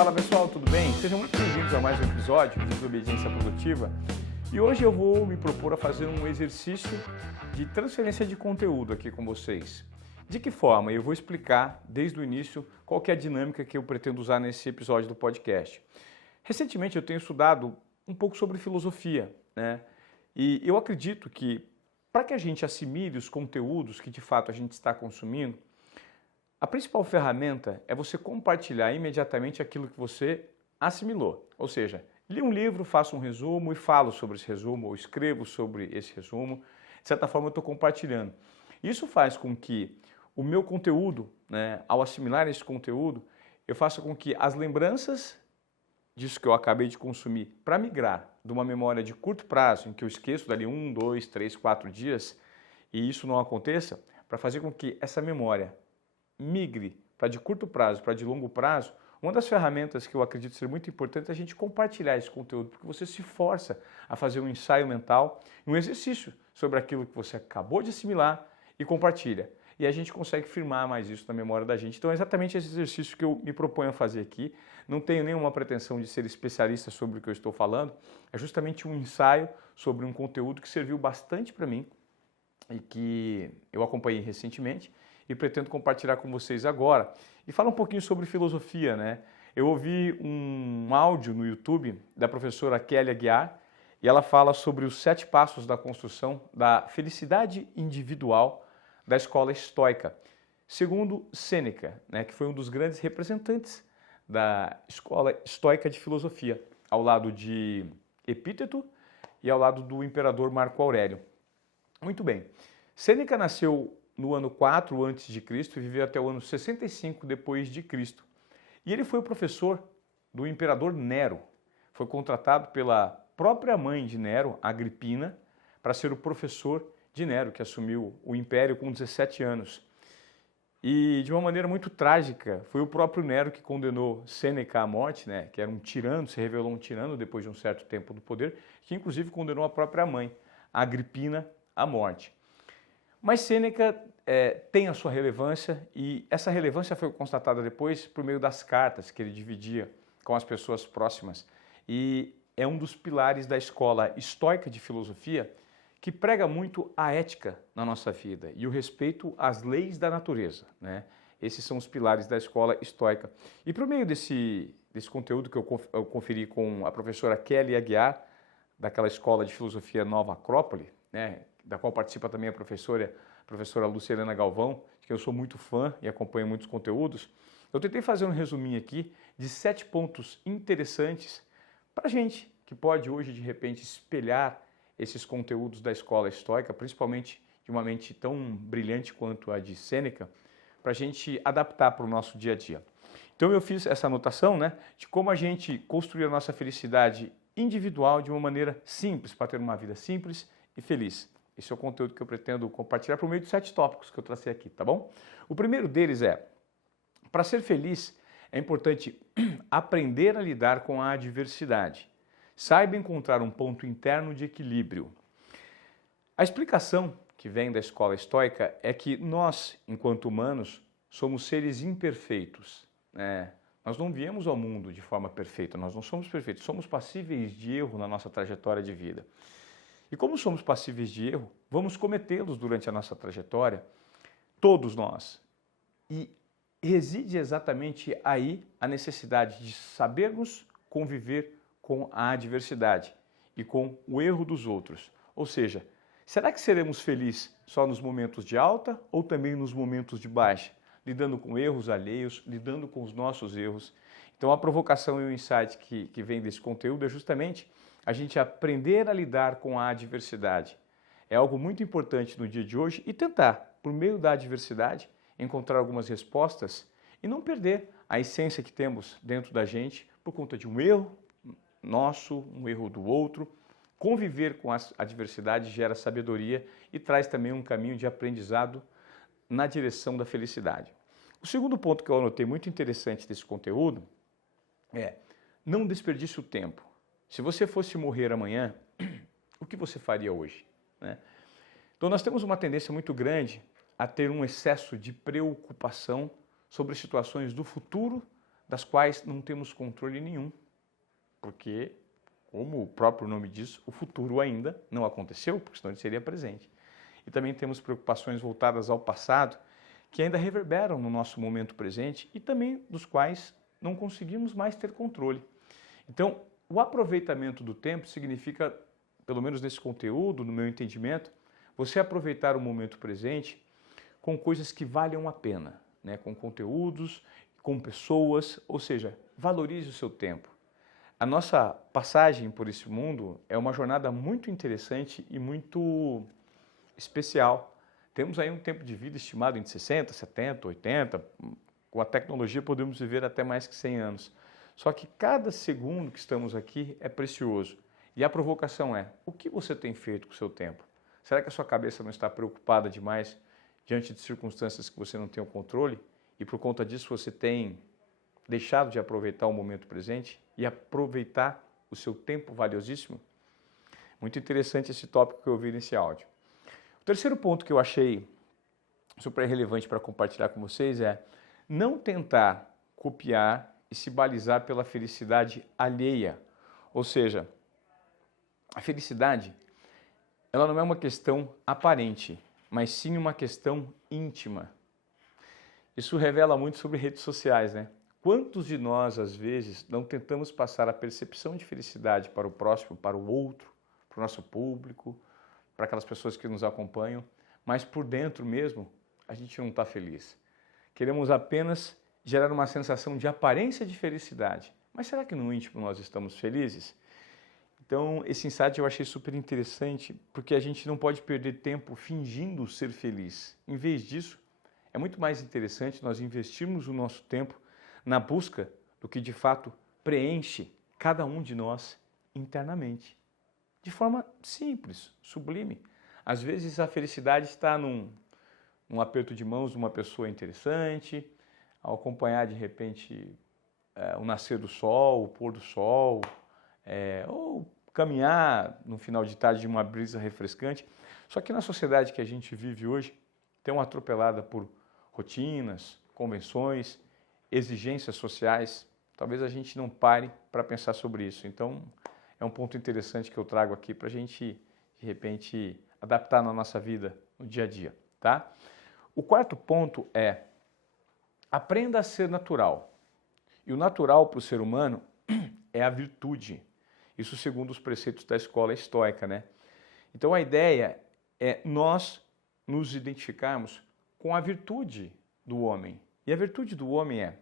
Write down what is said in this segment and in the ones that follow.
Fala pessoal, tudo bem? Sejam muito bem-vindos a mais um episódio de Desobediência Produtiva. E hoje eu vou me propor a fazer um exercício de transferência de conteúdo aqui com vocês. De que forma? Eu vou explicar desde o início qual que é a dinâmica que eu pretendo usar nesse episódio do podcast. Recentemente eu tenho estudado um pouco sobre filosofia, né? E eu acredito que para que a gente assimile os conteúdos que de fato a gente está consumindo, a principal ferramenta é você compartilhar imediatamente aquilo que você assimilou. Ou seja, li um livro, faço um resumo e falo sobre esse resumo, ou escrevo sobre esse resumo. De certa forma, eu estou compartilhando. Isso faz com que o meu conteúdo, né, ao assimilar esse conteúdo, eu faça com que as lembranças disso que eu acabei de consumir, para migrar de uma memória de curto prazo, em que eu esqueço dali 1, 2, 3, 4 dias, e isso não aconteça, para fazer com que essa memória migre para de curto prazo, para de longo prazo, uma das ferramentas que eu acredito ser muito importante é a gente compartilhar esse conteúdo, porque você se força a fazer um ensaio mental, um exercício sobre aquilo que você acabou de assimilar e compartilha. E a gente consegue firmar mais isso na memória da gente. Então é exatamente esse exercício que eu me proponho a fazer aqui. Não tenho nenhuma pretensão de ser especialista sobre o que eu estou falando, é justamente um ensaio sobre um conteúdo que serviu bastante para mim e que eu acompanhei recentemente e pretendo compartilhar com vocês agora. E fala um pouquinho sobre filosofia, né? Eu ouvi um áudio no YouTube da professora Kelly Aguiar e ela fala sobre os 7 passos da construção da felicidade individual da escola estoica, segundo Sêneca, né, que foi um dos grandes representantes da escola estoica de filosofia, ao lado de Epíteto e ao lado do imperador Marco Aurélio. Muito bem, Sêneca nasceu no ano 4 a.C. e viveu até o ano 65 depois de Cristo. E ele foi o professor do imperador Nero. Foi contratado pela própria mãe de Nero, Agripina, para ser o professor de Nero, que assumiu o império com 17 anos. E de uma maneira muito trágica, foi o próprio Nero que condenou Sêneca à morte, né, que era um tirano, se revelou um tirano depois de um certo tempo do poder, que inclusive condenou a própria mãe, Agripina, à morte. Mas Sêneca tem a sua relevância e essa relevância foi constatada depois por meio das cartas que ele dividia com as pessoas próximas e é um dos pilares da escola estoica de filosofia que prega muito a ética na nossa vida e o respeito às leis da natureza, né? Esses são os pilares da escola estoica. E por meio desse conteúdo que eu conferi com a professora Kelly Aguiar, daquela escola de filosofia Nova Acrópole, né, da qual participa também a professora Luciana Galvão, que eu sou muito fã e acompanho muitos conteúdos, eu tentei fazer um resuminho aqui de 7 pontos interessantes para a gente que pode hoje, de repente, espelhar esses conteúdos da escola estoica, principalmente de uma mente tão brilhante quanto a de Sêneca, para a gente adaptar para o nosso dia a dia. Então eu fiz essa anotação, né, de como a gente construir a nossa felicidade individual de uma maneira simples, para ter uma vida simples e feliz. Esse é o conteúdo que eu pretendo compartilhar por meio de 7 tópicos que eu tracei aqui, tá bom? O primeiro deles é, para ser feliz, é importante aprender a lidar com a adversidade. Saiba encontrar um ponto interno de equilíbrio. A explicação que vem da escola estoica é que nós, enquanto humanos, somos seres imperfeitos, né? Nós não viemos ao mundo de forma perfeita, nós não somos perfeitos, somos passíveis de erro na nossa trajetória de vida. E como somos passíveis de erro, vamos cometê-los durante a nossa trajetória, todos nós. E reside exatamente aí a necessidade de sabermos conviver com a adversidade e com o erro dos outros. Ou seja, será que seremos felizes só nos momentos de alta ou também nos momentos de baixa? Lidando com erros alheios, lidando com os nossos erros. Então a provocação e o insight que vem desse conteúdo é justamente a gente aprender a lidar com a adversidade. É algo muito importante no dia de hoje e tentar, por meio da adversidade, encontrar algumas respostas e não perder a essência que temos dentro da gente por conta de um erro nosso, um erro do outro. Conviver com a adversidade gera sabedoria e traz também um caminho de aprendizado na direção da felicidade. O segundo ponto que eu anotei muito interessante desse conteúdo é não desperdice o tempo. Se você fosse morrer amanhã, o que você faria hoje, né? Então nós temos uma tendência muito grande a ter um excesso de preocupação sobre situações do futuro das quais não temos controle nenhum, porque, como o próprio nome diz, o futuro ainda não aconteceu, porque senão ele seria presente. E também temos preocupações voltadas ao passado, que ainda reverberam no nosso momento presente e também dos quais não conseguimos mais ter controle. Então, o aproveitamento do tempo significa, pelo menos nesse conteúdo, no meu entendimento, você aproveitar o momento presente com coisas que valham a pena, né? Com conteúdos, com pessoas, ou seja, valorize o seu tempo. A nossa passagem por esse mundo é uma jornada muito interessante e muito especial. Temos aí um tempo de vida estimado em 60, 70, 80, com a tecnologia podemos viver até mais que 100 anos. Só que cada segundo que estamos aqui é precioso. E a provocação é, o que você tem feito com o seu tempo? Será que a sua cabeça não está preocupada demais diante de circunstâncias que você não tem o controle? E por conta disso você tem deixado de aproveitar o momento presente e aproveitar o seu tempo valiosíssimo? Muito interessante esse tópico que eu vi nesse áudio. O terceiro ponto que eu achei super relevante para compartilhar com vocês é não tentar copiar e se balizar pela felicidade alheia. Ou seja, a felicidade, ela não é uma questão aparente, mas sim uma questão íntima. Isso revela muito sobre redes sociais, né? Quantos de nós, às vezes, não tentamos passar a percepção de felicidade para o próximo, para o outro, para o nosso público, para aquelas pessoas que nos acompanham, mas por dentro mesmo a gente não está feliz. Queremos apenas gerar uma sensação de aparência de felicidade. Mas será que no íntimo nós estamos felizes? Então esse insight eu achei super interessante, porque a gente não pode perder tempo fingindo ser feliz. Em vez disso, é muito mais interessante nós investirmos o nosso tempo na busca do que de fato preenche cada um de nós internamente. De forma simples, sublime. Às vezes a felicidade está num aperto de mãos de uma pessoa interessante, ao acompanhar de repente o nascer do sol, o pôr do sol, ou caminhar no final de tarde de uma brisa refrescante. Só que na sociedade que a gente vive hoje, tão atropelada por rotinas, convenções, exigências sociais, talvez a gente não pare para pensar sobre isso. Então, é um ponto interessante que eu trago aqui para a gente, de repente, adaptar na nossa vida, no dia a dia, tá? O quarto ponto é, aprenda a ser natural. E o natural para o ser humano é a virtude. Isso segundo os preceitos da escola estoica, né? Então, a ideia é nós nos identificarmos com a virtude do homem. E a virtude do homem é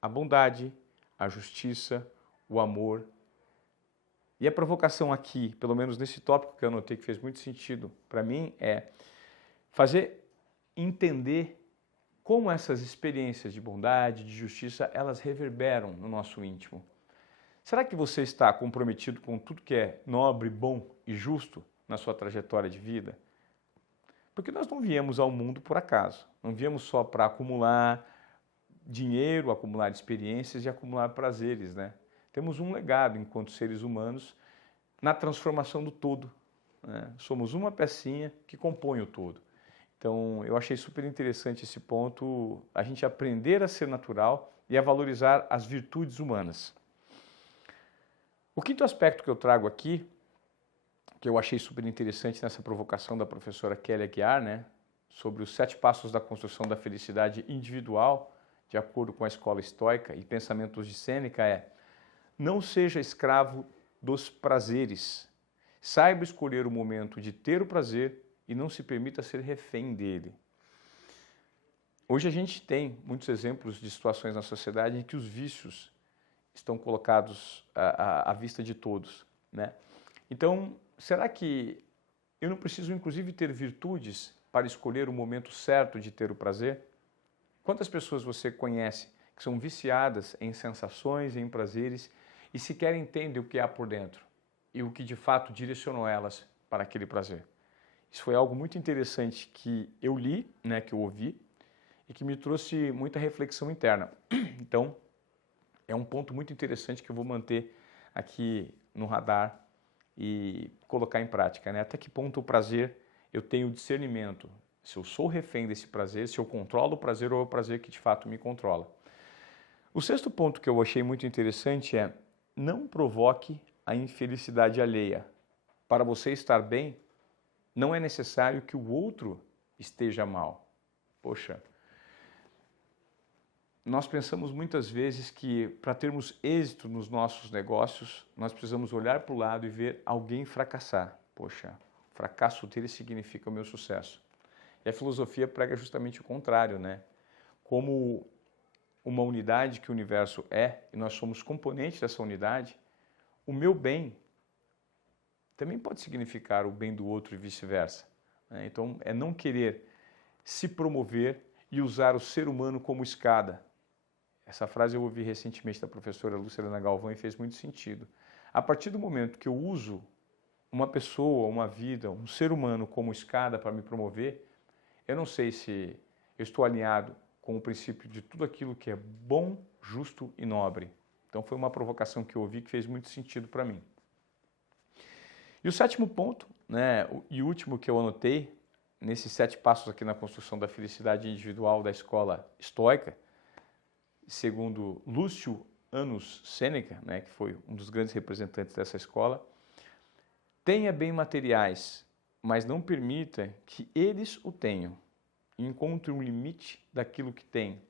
a bondade, a justiça, o amor. E a provocação aqui, pelo menos nesse tópico que eu anotei que fez muito sentido para mim, é fazer entender como essas experiências de bondade, de justiça, elas reverberam no nosso íntimo. Será que você está comprometido com tudo que é nobre, bom e justo na sua trajetória de vida? Porque nós não viemos ao mundo por acaso, não viemos só para acumular dinheiro, acumular experiências e acumular prazeres, né? Temos um legado enquanto seres humanos na transformação do todo, né? Somos uma pecinha que compõe o todo. Então, eu achei super interessante esse ponto, a gente aprender a ser natural e a valorizar as virtudes humanas. O quinto aspecto que eu trago aqui, que eu achei super interessante nessa provocação da professora Kelly Aguiar, né? Sobre os 7 passos da construção da felicidade individual, de acordo com a escola estoica e pensamentos de Sêneca, é: não seja escravo dos prazeres. Saiba escolher o momento de ter o prazer e não se permita ser refém dele. Hoje a gente tem muitos exemplos de situações na sociedade em que os vícios estão colocados à vista de todos, né? Então, será que eu não preciso inclusive ter virtudes para escolher o momento certo de ter o prazer? Quantas pessoas você conhece que são viciadas em sensações, em prazeres e sequer entendem o que há por dentro e o que de fato direcionou elas para aquele prazer? Isso foi algo muito interessante que eu li, né, que eu ouvi e que me trouxe muita reflexão interna. Então, é um ponto muito interessante que eu vou manter aqui no radar e colocar em prática, né? Até que ponto o prazer eu tenho discernimento, se eu sou refém desse prazer, se eu controlo o prazer ou é o prazer que de fato me controla. O sexto ponto que eu achei muito interessante é: não provoque a infelicidade alheia. Para você estar bem, não é necessário que o outro esteja mal. Poxa, nós pensamos muitas vezes que para termos êxito nos nossos negócios, nós precisamos olhar para o lado e ver alguém fracassar. Poxa, o fracasso dele significa o meu sucesso. E a filosofia prega justamente o contrário, né? Como uma unidade que o universo é, e nós somos componentes dessa unidade, o meu bem também pode significar o bem do outro e vice-versa. Então, é não querer se promover e usar o ser humano como escada. Essa frase eu ouvi recentemente da professora Luciana Galvão e fez muito sentido. A partir do momento que eu uso uma pessoa, uma vida, um ser humano como escada para me promover, eu não sei se eu estou alinhado com o princípio de tudo aquilo que é bom, justo e nobre. Então foi uma provocação que eu ouvi que fez muito sentido para mim. E o sétimo ponto, né, e último que eu anotei, nesses 7 passos aqui na construção da felicidade individual da escola estoica, segundo Lúcio Annus Sêneca, né, que foi um dos grandes representantes dessa escola: tenha bem materiais, mas não permita que eles o tenham. Encontre um limite daquilo que tem.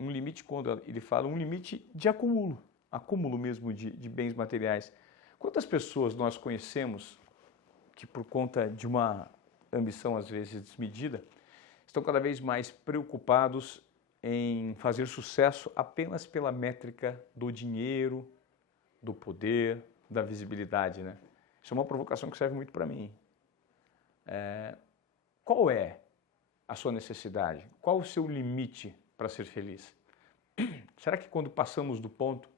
Um limite, quando ele fala, um limite de acúmulo mesmo de bens materiais. Quantas pessoas nós conhecemos que, por conta de uma ambição às vezes desmedida, estão cada vez mais preocupados em fazer sucesso apenas pela métrica do dinheiro, do poder, da visibilidade, né? Isso é uma provocação que serve muito para mim. Qual é a sua necessidade? Qual o seu limite para ser feliz? Será que quando passamos do ponto,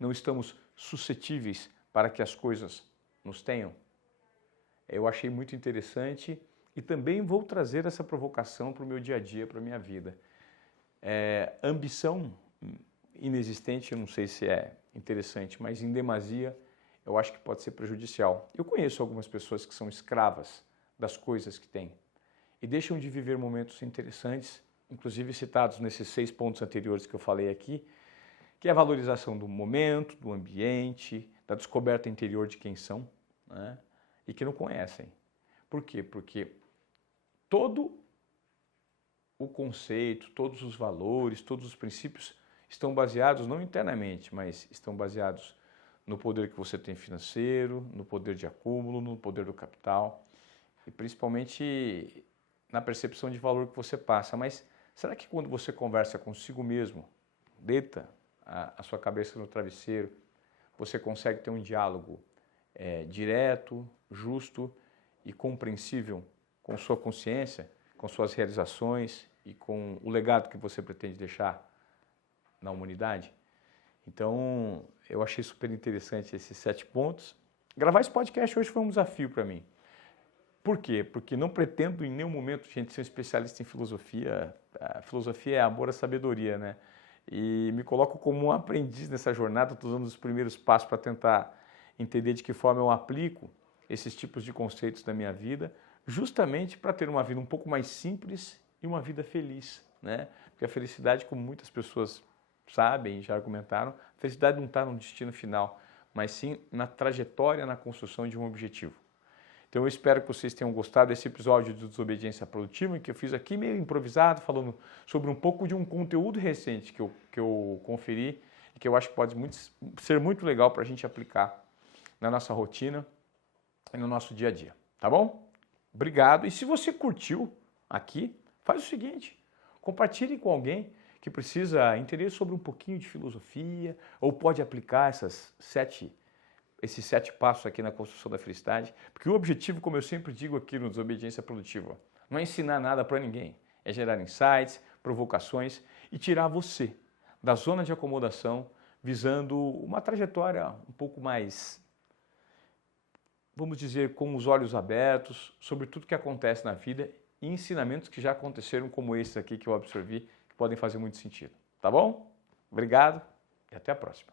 não estamos suscetíveis para que as coisas nos tenham? Eu achei muito interessante e também vou trazer essa provocação para o meu dia a dia, para a minha vida. Ambição inexistente, eu não sei se é interessante, mas em demasia eu acho que pode ser prejudicial. Eu conheço algumas pessoas que são escravas das coisas que têm e deixam de viver momentos interessantes, inclusive citados nesses 6 pontos anteriores que eu falei aqui, que é a valorização do momento, do ambiente, da descoberta interior de quem são, né? E que não conhecem. Por quê? Porque todo o conceito, todos os valores, todos os princípios estão baseados não internamente, mas estão baseados no poder que você tem financeiro, no poder de acúmulo, no poder do capital e principalmente na percepção de valor que você passa. Mas será que quando você conversa consigo mesmo, deita a sua cabeça no travesseiro, você consegue ter um diálogo direto, justo e compreensível com sua consciência, com suas realizações e com o legado que você pretende deixar na humanidade? Então, eu achei super interessante esses 7 pontos. Gravar esse podcast hoje foi um desafio para mim. Por quê? Porque não pretendo em nenhum momento, gente, ser um especialista em filosofia. A filosofia é amor à sabedoria, né? E me coloco como um aprendiz nessa jornada, estou dando os primeiros passos para tentar entender de que forma eu aplico esses tipos de conceitos na minha vida, justamente para ter uma vida um pouco mais simples e uma vida feliz, né? Porque a felicidade, como muitas pessoas sabem e já argumentaram, a felicidade não está no destino final, mas sim na trajetória, na construção de um objetivo. Então eu espero que vocês tenham gostado desse episódio de Desobediência Produtiva, que eu fiz aqui meio improvisado, falando sobre um pouco de um conteúdo recente que eu conferi e que eu acho que pode ser muito legal para a gente aplicar na nossa rotina e no nosso dia a dia, tá bom? Obrigado. E se você curtiu aqui, faz o seguinte, compartilhe com alguém que precisa entender sobre um pouquinho de filosofia ou pode aplicar esses 7 passos aqui na construção da felicidade, porque o objetivo, como eu sempre digo aqui no Desobediência Produtiva, não é ensinar nada para ninguém, é gerar insights, provocações e tirar você da zona de acomodação, visando uma trajetória um pouco mais, vamos dizer, com os olhos abertos sobre tudo que acontece na vida e ensinamentos que já aconteceram como esse aqui que eu absorvi, que podem fazer muito sentido. Tá bom? Obrigado e até a próxima.